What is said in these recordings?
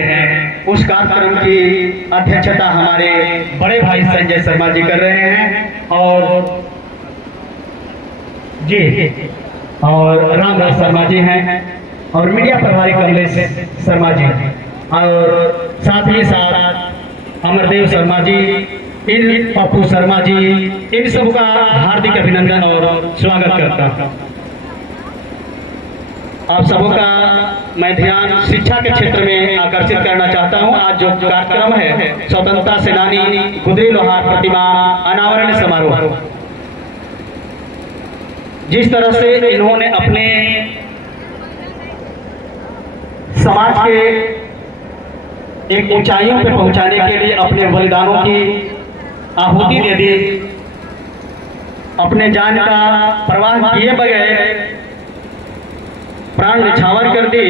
हैं उस कार्यक्रम की अध्यक्षता हमारे बड़े भाई संजय शर्मा जी कर रहे हैं और रामदास शर्मा जी हैं और मीडिया प्रभारी कमलेश शर्मा जी और साथ ही साथ अमरदेव शर्मा जी, इन पप्पू शर्मा जी, इन सबका हार्दिक अभिनंदन और स्वागत करता हूँ। आप सबों का मैं ध्यान शिक्षा के क्षेत्र में आकर्षित करना चाहता हूं। आज जो कार्यक्रम है स्वतंत्रता सेनानी गुदरी लोहार प्रतिमा अनावरण समारोह, जिस तरह से इन्होंने अपने समाज के एक ऊंचाइयों पे पहुंचाने के लिए अपने बलिदानों की आहुति दे दी, अपने जान का प्रवाह किए बगैर प्राण निछावर कर दी,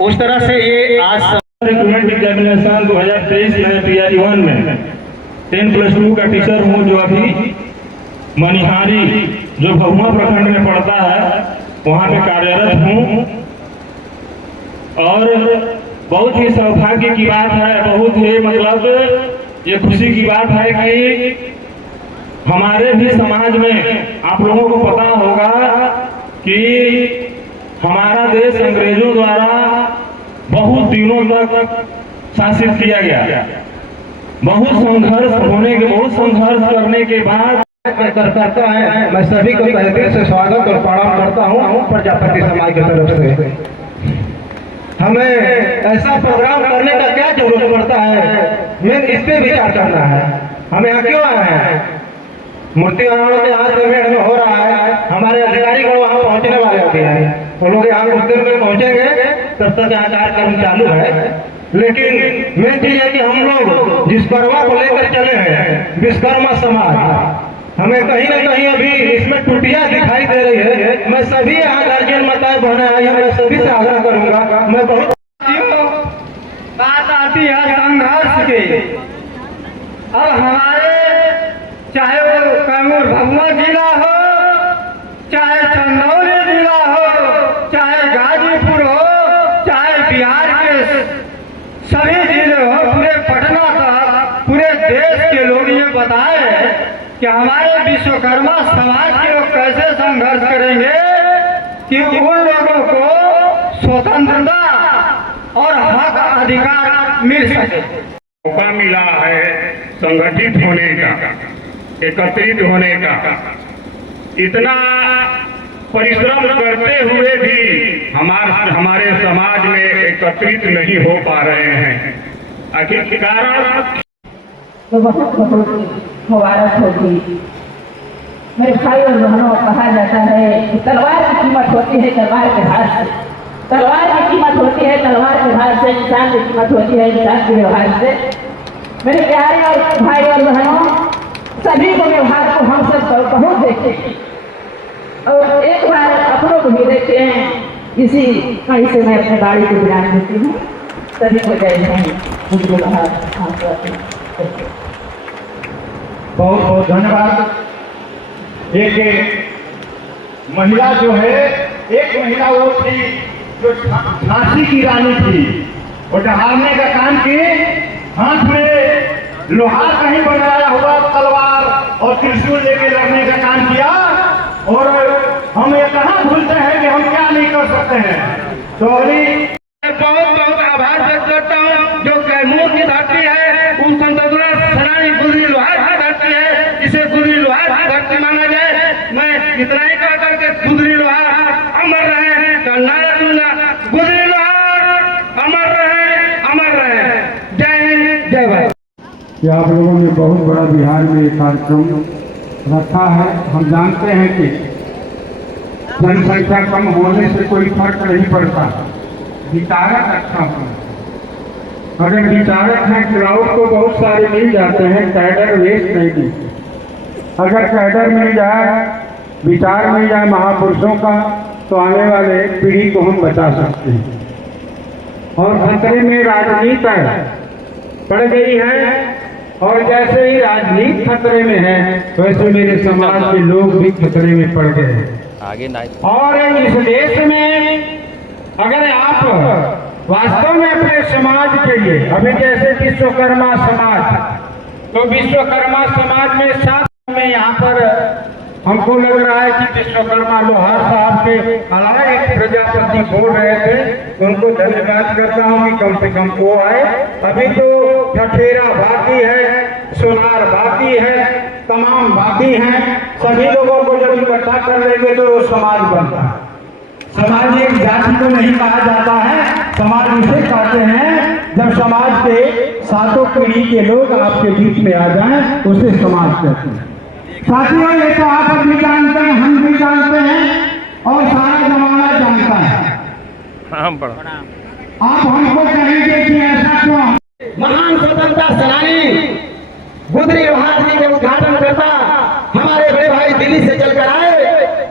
उस तरह से ये आज रिक्रूटमेंट एग्जामिनेशन 2023 में तैयारी 1 में 10+2 का टीचर हूँ, जो अभी मनिहारी जो भगुआ प्रखंड में पड़ता है वहाँ पे कार्यरत हूँ। और बहुत ही सौभाग्य की बात है, बहुत ही मतलब ये खुशी की बात है कि हमारे भी समाज में आप लोगों को पता होगा कि हमारा देश अंग्रेजों द्वारा बहुत दिनों तक शासित किया गया। बहुत संघर्ष करने के बाद करता है। मैं सभी को तहे दिल से स्वागत और प्रणाम करता हूँ प्रजापति समाज की तरफ से। हमें ऐसा प्रोग्राम करने का क्या जरूरत पड़ता है, मैं इस पे विचार करना है। हम यहाँ क्यों आए हैं? मूर्ति वालों के यहाँ से मेड़ में हो रहा है, हमारे अधिकारी को वहाँ पहुँचने वाले होते हैं, वो लोग यहाँ कुछ देर में पहुँचेंगे, तब तक यहाँ कार्यक्रम चालू है। लेकिन मेन चीज है कि हम लोग जिस पर्वा को लेकर चले हैं विश्वकर्मा समाज, हमें कहीं ना कहीं अभी इसमें टूटियां दिखाई दे रही है। मैं सभी यहाँ गार्जियन माताएं बहने आई हैं, मैं सभी से आग्रह करूंगा। मैं बहुत बात आती है संघर्ष की। अब हमारे चाहे वो कैमूर भगवा जिला हो, चाहे चंदौली जिला हो, चाहे गाजीपुर हो, चाहे बिहार के सभी जिले हो, पूरे पटना तक पूरे देश के लोग ये बताए कि हमारे विश्वकर्मा समाज के लोग कैसे संघर्ष करेंगे कि उन लोगों को स्वतंत्रता और हक अधिकार मिल सके। मौका मिला है संगठित होने का, एकत्रित होने का। इतना परिश्रम करते हुए भी हमारे समाज में एकत्रित नहीं हो पा रहे हैं। आखिर कारण तो बहुत मुबारक होगी। मेरे भाई और बहनों, कहा जाता है कि तलवार की कीमत होती है तलवार के धार से, तलवार की कीमत होती है तलवार के धार से, इंसान की कीमत होती है इंसान के व्यवहार से। मेरे प्यारे और भाई और बहनों, सभी को व्यवहार को हम सब बहुत देखते हैं और एक बार अपनों को भी देखते हैं। इसी कहीं से मैं अपने गाड़ी को विराम देती हूँ। सभी को जय हिंद। उनको बहुत बहुत धन्यवाद। एक महिला जो है, एक महिला वो थी जो झांसी की रानी थी, वो डहारने का काम की, हाथ में लोहार कहीं बनाया हुआ तलवार और त्रिशूल लेके लड़ने का काम किया। और हम ये कहाँ भूलते हैं कि हम क्या नहीं कर सकते हैं। तो अभी बहुत बहुत आभार व्यक्त करता हूँ जो कैमूर की धरती है, उन स्वतंत्रता सेनानी गुदरी लोहार की धरती है, जिसे गुदरी लोहार की धरती माना जाए। मैं इतना ही कह करके गुदरी लोहार अमर रहे, नारा दूंगा, गुदरी लोहार अमर रहे, अमर रहे। जय हिंद, जय भारत। कि आप लोगों ने बहुत बड़ा बिहार में ये कार्यक्रम रखा है। हम जानते हैं कि जनसंख्या कम होने से कोई फर्क नहीं पड़ता, विचारक अच्छा हो। अगर विचारक हैं, क्राउड को बहुत सारे मिल जाते हैं, कैडर वेस्ट नहीं मिलते। अगर कैडर मिल जाए, विचार मिल जाए महापुरुषों का, तो आने वाले पीढ़ी को हम बचा सकते हैं। और खतरे में राजनीति पड़ गई है, और जैसे ही राजनीति खतरे में है, वैसे मेरे समाज के लोग भी खतरे में पड़ गए हैं। और इस देश में अगर आप वास्तव में अपने समाज के लिए, अभी जैसे विश्वकर्मा समाज, तो विश्वकर्मा समाज में साथ में यहाँ पर हमको लग रहा है कि विश्वकर्मा लोहार साहब के अलावा एक प्रजापति बोल रहे थे, उनको धन्यवाद करता हूँ कि कम से कम वो आए। अभी तो ठठेरा बाकी है, सोनार बाकी है, तमाम बाकी हैं। सभी लोगों को जब इकट्ठा कर लेंगे तो वो समाज बनता है। समाज एक जाति को नहीं कहा जाता है, समाज उसे कहते हैं जब समाज के सातों पीढ़ी के लोग आपके बीच में आ जाएं, उसे समाज कहते हैं। साथियों, ये तो आप भी जानते हैं, हम भी जानते हैं और सारा जमाना जानता है। आप हमको कहेंगे कि ऐसा क्यों? महान स्वतंत्रता सेनानी गुदरी लोहार जी के उद्घाटन करता हमारे बड़े भाई दिल्ली से चलकर आए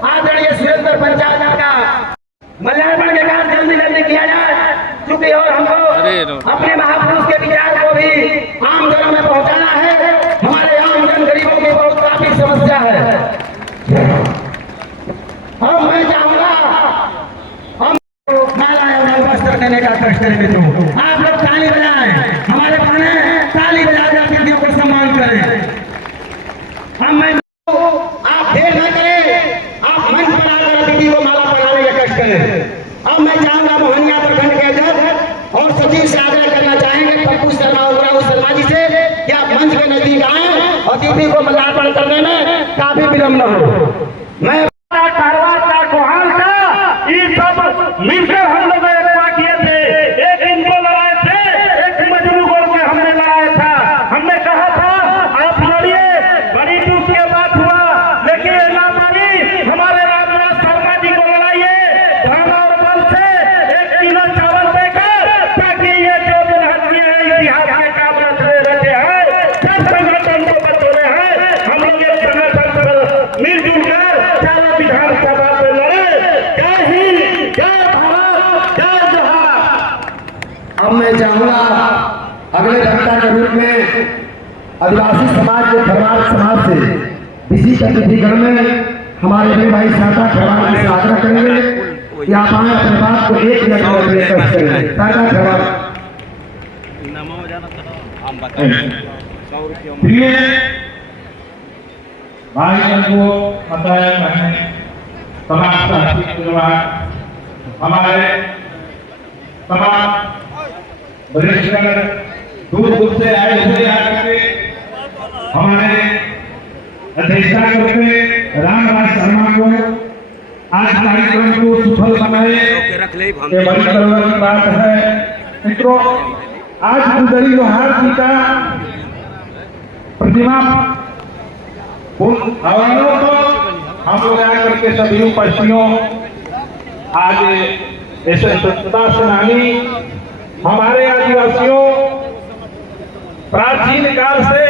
आदरणीय सुरेंद्र पंचायत का मल्यार्पण के कार्य जल्दी जल्दी किया जाए, क्योंकि और हमको अपने महापुरुष के विचार को भी आम जनों में पहुंचाना है। हमारे आम जन गरीबों की बहुत काफी समस्या है। अब मैं चाहूंगा हम माला एवं वस्त्र देने का कष्ट करें मित्रों। आप लोग ताली बजाएं, हमारे पाने ताली बजा कर अतिथियों को सम्मान करें। हम मैं आप देर न करें, आप मंच पर आकर अतिथि को माला पहनाने का कष्ट करें। अब मैं चाहूंगा मोहनिया प्रखंड के अध्यक्ष और सचिव से आग्रह करना चाहेंगे पप्पू शर्मा और शर्मा जी से कि आप मंच के नजदीक आए, अतिथि को माल्यार्पण करने में काफी विलम्ब न हो। मैं मिलकर हम लोग एक किए थे, एक इनको लड़ाए थे, एक मजनू गोल के हमने लड़ाया था। हमने कहा था आप लड़िए, बड़ी दुख के बात हुआ, लेकिन इलाहाबादी हमारे रामदास शर्मा जी को लड़ाइए धन और बल से 1 किलो चावल देकर, ताकि ये जो दिन हत्या है इतिहास के काम रखे हैं, सब संगठन को बतौरे हैं। हम लोग एक संगठन पर मिलजुल कर चारों विधानसभा में लड़े। जय हिंद, जय भारत, जय जहां। अब मैं चाहूंगा अगले वक्ता के रूप में आदिवासी समाज के खरवार समाज से विशिष्ट अतिथिगण में हमारे बड़े भाई सादा खरवार जी से आग्रह करेंगे कि आप आए अपने बात को एक मिनट में पेश करेंगे। सादा खरवार प्रिय भाई बंधुओं, बताया मैंने तमाम साथी परिवार, हमारे तमाम वरिष्ठगण दूर दूर से आए हुए आकर के हमारे अध्यक्षता करके रामदास शर्मा को आज कार्यक्रम को सफल बनाए, ये बड़ी गर्व की बात है। मित्रों, आज गुदरी लोहार जी का प्रतिमा हवालों को हम लोग आकर के सभी उपस्थितियों आज ऐसे स्वतंत्रता सेनानी हमारे आदिवासियों प्राचीन काल से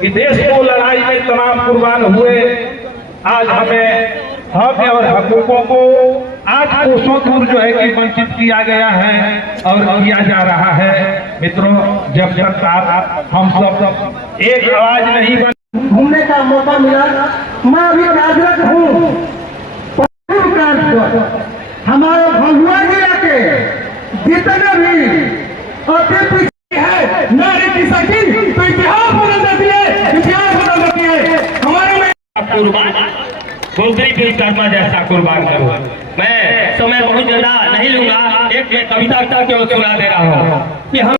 विदेश को लड़ाई में तमाम कुर्बान हुए। आज हमें हक और हकूकों को आज कोसों दूर जो है कि वंचित किया गया है और किया जा रहा है। मित्रों, जब तक आप हम सब एक आवाज नहीं बन घूमने का मौका मिला, मैं अभी राजरत हूँ हमारे भगुआ जिला के जितने भी अतिथि है नारी की शक्ति, तो इतिहास बदल देती है, इतिहास बदल देती है। हमारे में कुर्बान गुदरी विश्वकर्मा जैसा कुर्बान करूं। मैं समय बहुत ज्यादा नहीं लूंगा, एक कविता के सुना दे रहा हूँ कि हम